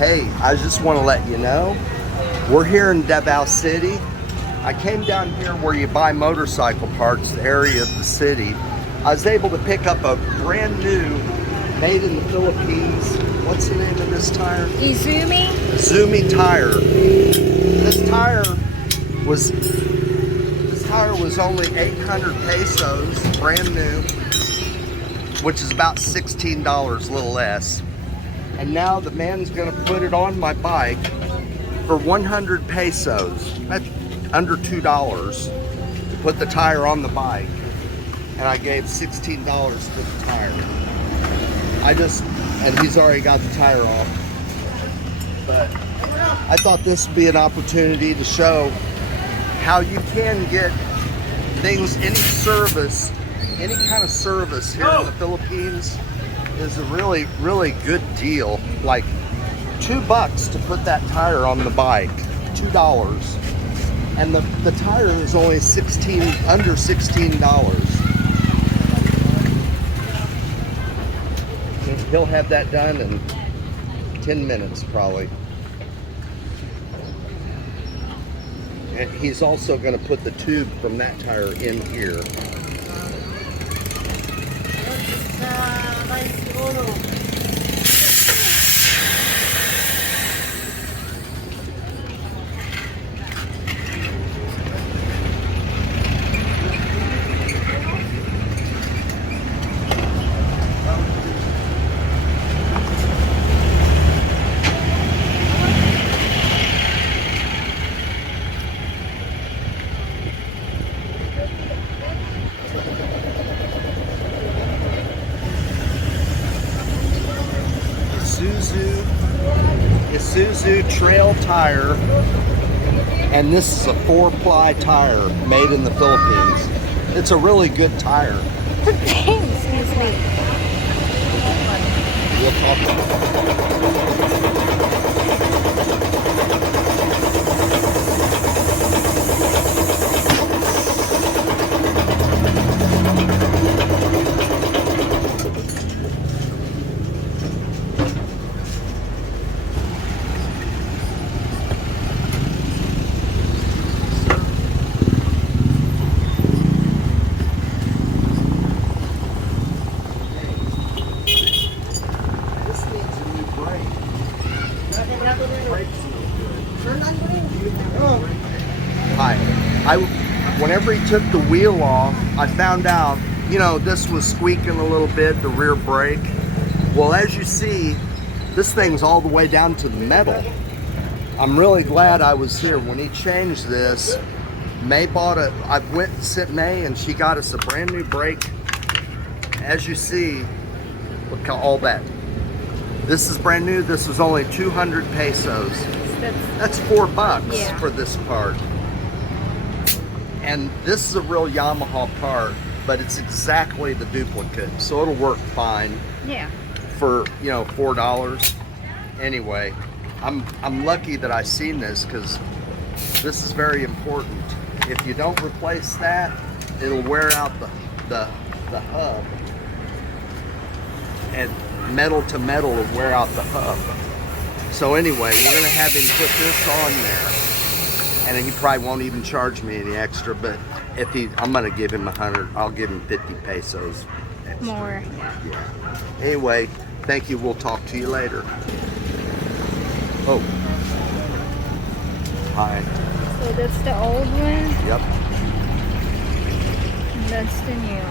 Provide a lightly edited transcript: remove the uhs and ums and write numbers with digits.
Hey, I just want to let you know, we're here in Davao City. I came down here where you buy motorcycle parts, the area of the city. I was able to pick up a brand new, made in the Philippines. What's the name of this tire? Izumi? Izumi tire. This tire was only 800 pesos, brand new, which is about $16, a little less. And now the man's gonna put it on my bike for 100 pesos. That's under $2 to put the tire on the bike. And I gave $16 for the tire. And he's already got the tire off. But I thought this would be an opportunity to show how you can get things, any kind of service here in the Philippines is a really, really good deal. Like $2 to put that tire on the bike, $2. And the tire is only under $16. He'll have that done in 10 minutes probably. And he's also going to put the tube from that tire in here. Isuzu Trail tire, and this is a 4-ply tire made in the Philippines. It's a really good tire. Excuse me. We'll talk about it. Hi. Whenever he took the wheel off, I found out, this was squeaking a little bit, the rear brake. Well, as you see, this thing's all the way down to the metal. I'm really glad I was here when he changed this. I went and sent May and she got us a brand new brake. As you see, look at all that. This is brand new. This was only 200 pesos. That's $4 for this part. And this is a real Yamaha part, but it's exactly the duplicate, so it'll work fine. Yeah. For $4. Anyway, I'm lucky that I seen this because this is very important. If you don't replace that, it'll wear out the hub, and metal to metal will wear out the hub. So anyway, we're gonna have him put this on there. And he probably won't even charge me any extra, but I'm gonna give him 100. I'll give him 50 pesos extra. More. Yeah. Anyway, thank you. We'll talk to you later. Oh. Hi. So that's the old one? Yep. And that's the new.